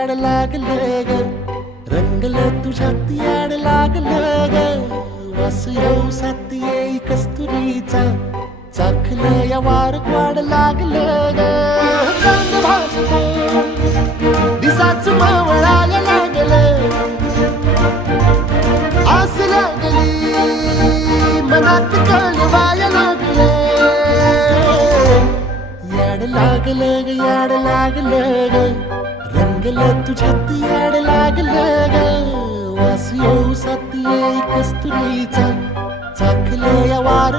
याड लागलं ग, रंगलं तुझ्यात याड लागलं ग. वास येऊ साथ येई कस्तुरीचा, चाखलं या वार वाड लागलं ग. चांद भासतो दिसाच मावळायला लागलं, आस लागली मनात कळवायला लागलं. याड लागलं ग, याड लागलं ग, रंगलं तुझ्यात याड लागलं ग. वास येऊ साथ येई कस्तुरीचा, चाखलं या वार